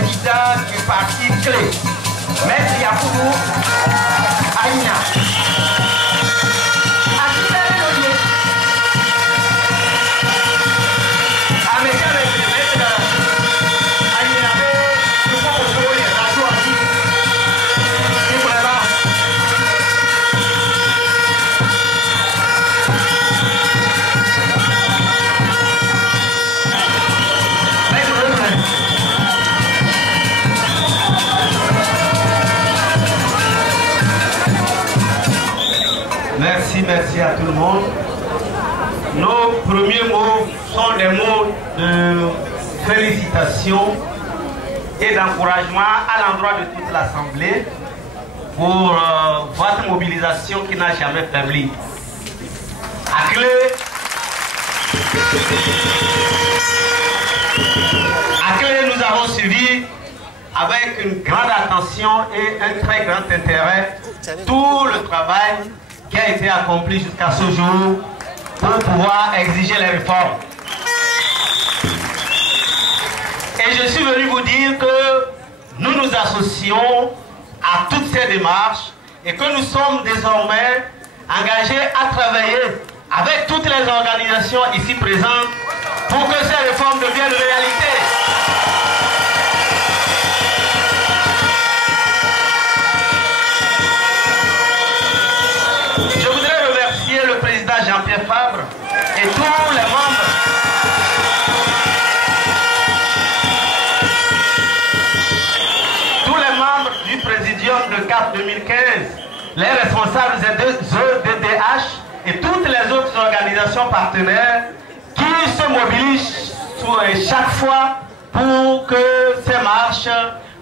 président du parti clé, Maître Yakoubou Aïna. Merci à tout le monde. Nos premiers mots sont des mots de félicitations et d'encouragement à l'endroit de toute l'Assemblée pour votre mobilisation qui n'a jamais faibli. À Clé, nous avons suivi avec une grande attention et un très grand intérêt tout le travail qui a été accompli jusqu'à ce jour pour pouvoir exiger les réformes. Et je suis venu vous dire que nous nous associons à toutes ces démarches et que nous sommes désormais engagés à travailler avec toutes les organisations ici présentes pour que ces réformes deviennent réalité. Je voudrais remercier le président Jean-Pierre Fabre et tous les membres du Présidium de CAP 2015, les responsables des EDDH et toutes les autres organisations partenaires qui se mobilisent chaque fois pour que ces marches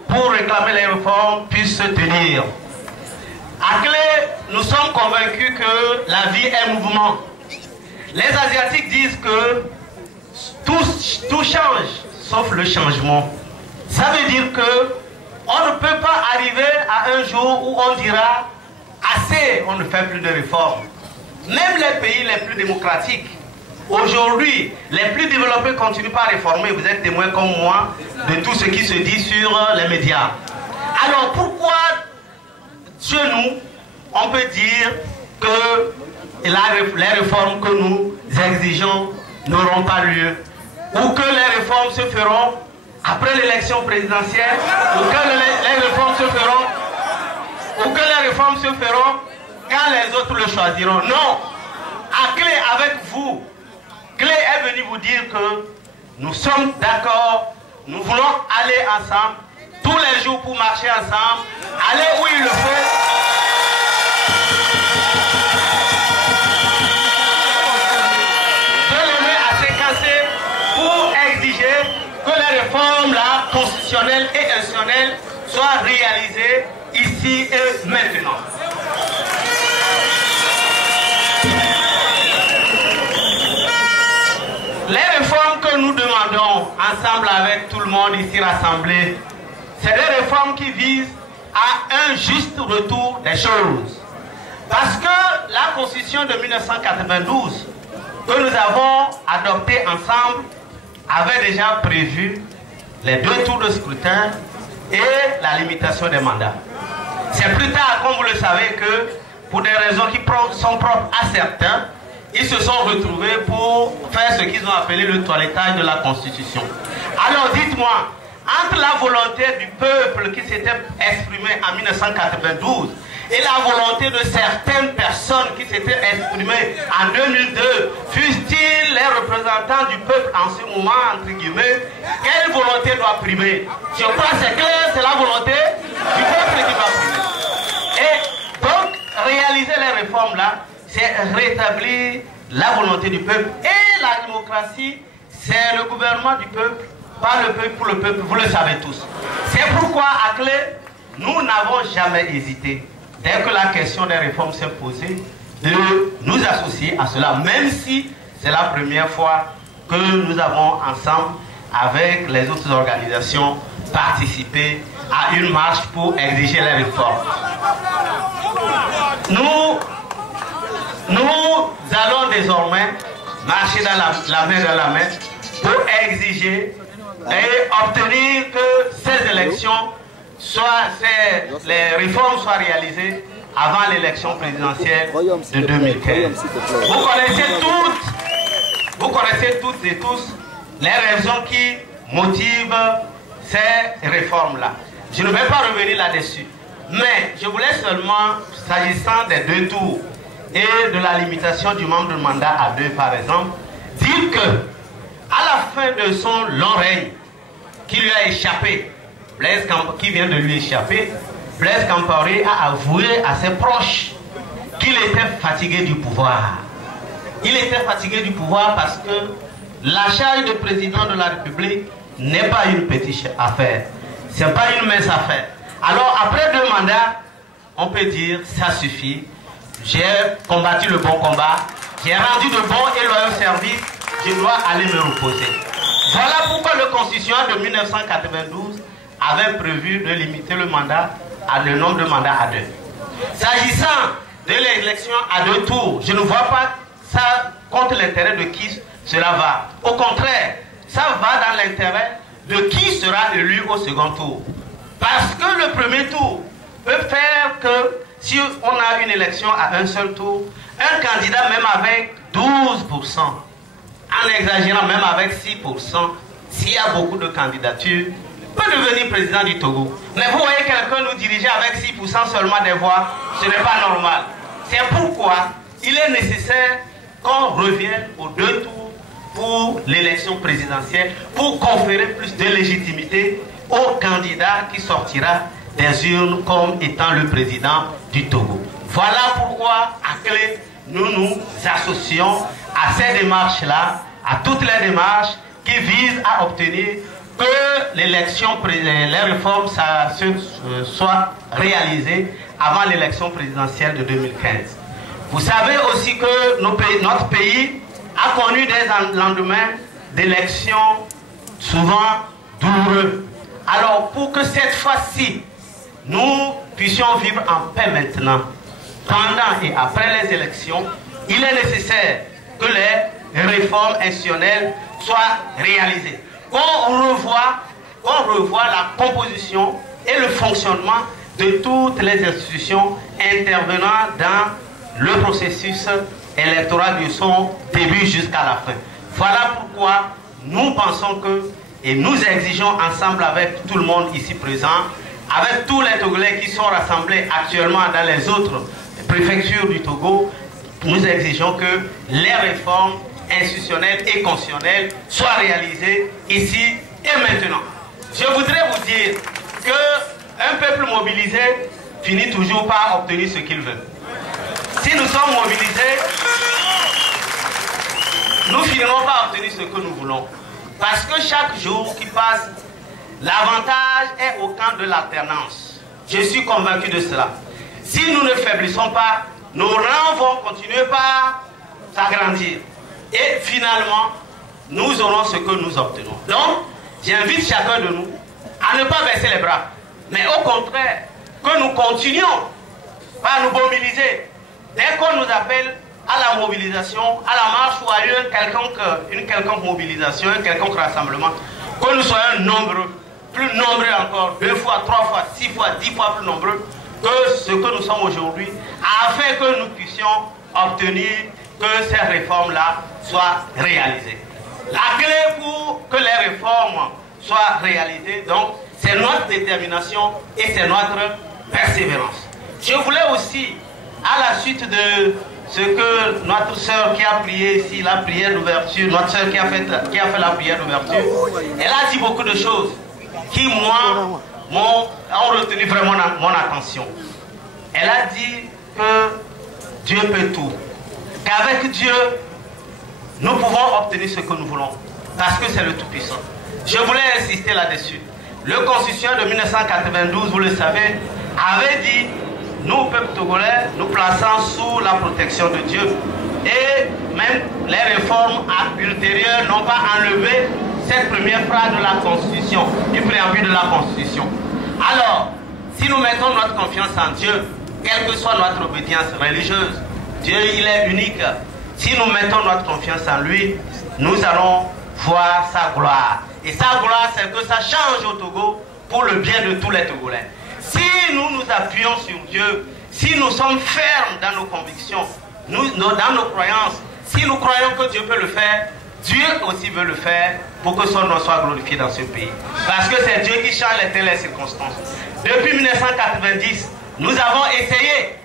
pour réclamer les réformes puissent se tenir. À Clé, nous sommes convaincus que la vie est mouvement. Les Asiatiques disent que tout change, sauf le changement. Ça veut dire que on ne peut pas arriver à un jour où on dira assez, on ne fait plus de réformes. Même les pays les plus démocratiques, aujourd'hui, les plus développés continuent pas à réformer. Vous êtes témoins comme moi de tout ce qui se dit sur les médias. Alors pourquoi chez nous, on peut dire que les réformes que nous exigeons n'auront pas lieu, ou que les réformes se feront après l'élection présidentielle, ou que les réformes se feront, quand les autres le choisiront. Non, à Clé avec vous, Clé est venu vous dire que nous sommes d'accord, nous voulons aller ensemble, tous les jours pour marcher ensemble, aller où il le faut. De lever à séquencer pour exiger que les réformes là, constitutionnelles et institutionnelles soient réalisées ici et maintenant. Les réformes que nous demandons ensemble avec tout le monde ici rassemblé, c'est des réformes qui visent à un juste retour des choses. Parce que la Constitution de 1992 que nous avons adoptée ensemble avait déjà prévu les 2 tours de scrutin et la limitation des mandats. C'est plus tard, comme vous le savez, que pour des raisons qui sont propres à certains, ils se sont retrouvés pour faire ce qu'ils ont appelé le toilettage de la Constitution. Alors dites-moi, entre la volonté du peuple qui s'était exprimée en 1992 et la volonté de certaines personnes qui s'étaient exprimées en 2002, fussent-ils les représentants du peuple en ce moment, entre guillemets, quelle volonté doit primer? Je crois que c'est clair, c'est la volonté du peuple qui doit primer. Et donc, réaliser les réformes là, c'est rétablir la volonté du peuple. Et la démocratie, c'est le gouvernement du peuple, par le peuple, pour le peuple, vous le savez tous. C'est pourquoi à Clé, nous n'avons jamais hésité, dès que la question des réformes s'est posée, de nous associer à cela, même si c'est la première fois que nous avons ensemble, avec les autres organisations, participé à une marche pour exiger les réformes. Nous allons désormais marcher dans la main pour exiger et obtenir que ces élections les réformes soient réalisées avant l'élection présidentielle de 2015. Vous connaissez toutes et tous les raisons qui motivent ces réformes-là. Je ne vais pas revenir là-dessus. Mais je voulais seulement, s'agissant des 2 tours et de la limitation du nombre de mandats à 2 par exemple, dire que à la fin de son long règne, qui lui a échappé, qui vient de lui échapper, Blaise Compaoré a avoué à ses proches qu'il était fatigué du pouvoir. Il était fatigué du pouvoir parce que la charge de président de la République n'est pas une petite affaire. Ce n'est pas une mince affaire. Alors après 2 mandats, on peut dire ça suffit. J'ai combattu le bon combat, j'ai rendu de bons et loyaux services, je dois aller me reposer. Voilà pourquoi le constituant de 1992 avait prévu de limiter le nombre de mandats à 2. S'agissant de l'élection à 2 tours, je ne vois pas ça contre l'intérêt de qui cela va. Au contraire, ça va dans l'intérêt de qui sera élu au second tour. Parce que le premier tour peut faire que si on a une élection à un seul tour, un candidat même avec 12%, en exagérant même avec 6%, s'il y a beaucoup de candidatures, peut devenir président du Togo. Mais vous voyez quelqu'un nous diriger avec 6% seulement des voix, ce n'est pas normal. C'est pourquoi il est nécessaire qu'on revienne aux 2 tours pour l'élection présidentielle, pour conférer plus de légitimité au candidat qui sortira des urnes comme étant le président du Togo. Voilà pourquoi, à clé, nous nous associons à ces démarches-là, à toutes les démarches qui visent à obtenir que les réformes soient réalisées avant l'élection présidentielle de 2015. Vous savez aussi que notre pays a connu des lendemains d'élections souvent douloureux. Alors pour que cette fois-ci, nous puissions vivre en paix maintenant, pendant et après les élections, il est nécessaire que les réformes institutionnelles soient réalisées. Qu'on revoie la composition et le fonctionnement de toutes les institutions intervenant dans le processus électoral de son début jusqu'à la fin. Voilà pourquoi nous pensons que, et nous exigeons ensemble avec tout le monde ici présent, avec tous les Togolais qui sont rassemblés actuellement dans les autres préfectures du Togo, nous exigeons que les réformes institutionnelles et constitutionnelles soient réalisées ici et maintenant. Je voudrais vous dire qu'un peuple mobilisé finit toujours par obtenir ce qu'il veut. Si nous sommes mobilisés, nous finirons par obtenir ce que nous voulons. Parce que chaque jour qui passe, l'avantage est au camp de l'alternance. Je suis convaincu de cela. Si nous ne faiblissons pas, nos rangs vont continuer par s'agrandir. Et finalement, nous aurons ce que nous obtenons. Donc, j'invite chacun de nous à ne pas baisser les bras. Mais au contraire, que nous continuions par nous mobiliser. Dès qu'on nous appelle à la mobilisation, à la marche ou à une quelconque mobilisation, un quelconque rassemblement, que nous soyons nombreux, plus nombreux encore, 2 fois, 3 fois, 6 fois, 10 fois plus nombreux que ce que nous sommes aujourd'hui, afin que nous puissions obtenir que ces réformes-là soient réalisées. La clé pour que les réformes soient réalisées, donc, c'est notre détermination et c'est notre persévérance. Je voulais aussi, à la suite de ce que notre sœur qui a prié ici, la prière d'ouverture, notre sœur qui a fait la prière d'ouverture, elle a dit beaucoup de choses qui, moi, ont retenu vraiment mon attention. Elle a dit que Dieu peut tout, qu'avec Dieu, nous pouvons obtenir ce que nous voulons, parce que c'est le Tout-Puissant. Je voulais insister là-dessus. Le Constitution de 1992, vous le savez, avait dit, nous, peuple togolais, nous plaçons sous la protection de Dieu. Et même les réformes ultérieures n'ont pas enlevé cette première phrase de la Constitution, du préambule de la Constitution. Alors, si nous mettons notre confiance en Dieu, quelle que soit notre obédience religieuse, Dieu, il est unique. Si nous mettons notre confiance en lui, nous allons voir sa gloire. Et sa gloire, c'est que ça change au Togo pour le bien de tous les Togolais. Si nous nous appuyons sur Dieu, si nous sommes fermes dans nos convictions, dans nos croyances, si nous croyons que Dieu peut le faire, Dieu aussi veut le faire pour que son nom soit glorifié dans ce pays. Parce que c'est Dieu qui change les circonstances. Depuis 1990, nous avons essayé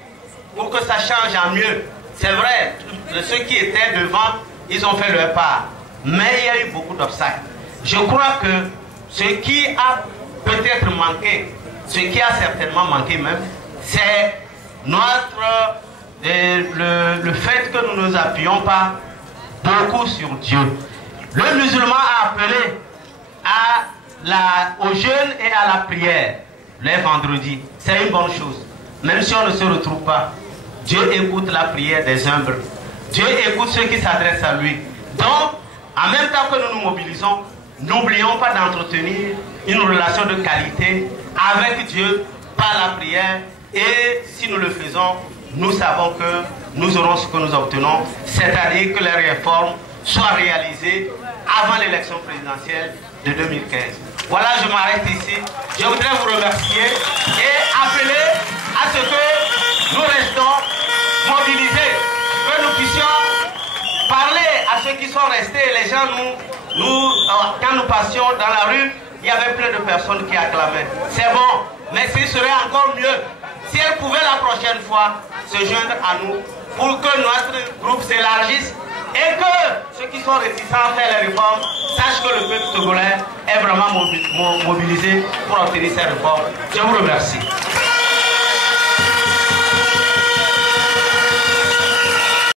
pour que ça change en mieux. C'est vrai, ceux qui étaient devant, ils ont fait leur part. Mais il y a eu beaucoup d'obstacles. Je crois que ce qui a peut-être manqué, ce qui a certainement manqué même, c'est le fait que nous ne nous appuyons pas beaucoup sur Dieu. Le musulman a appelé au jeûne et à la prière les vendredis. C'est une bonne chose. Même si on ne se retrouve pas, Dieu écoute la prière des humbles. Dieu écoute ceux qui s'adressent à lui. Donc, en même temps que nous nous mobilisons, n'oublions pas d'entretenir une relation de qualité avec Dieu par la prière. Et si nous le faisons, nous savons que nous aurons ce que nous obtenons, c'est-à-dire que les réformes soient réalisées avant l'élection présidentielle de 2015. Voilà, je m'arrête ici. Je voudrais vous remercier et appeler à ce que nous restons mobilisés, que nous puissions parler à ceux qui sont restés. Les gens, quand nous passions dans la rue, il y avait plein de personnes qui acclamaient. C'est bon, mais ce serait encore mieux si elles pouvaient la prochaine fois se joindre à nous pour que notre groupe s'élargisse et que ceux qui sont réticents à faire les réformes sachent que le peuple togolais est vraiment mobilisé pour obtenir ces réformes. Je vous remercie.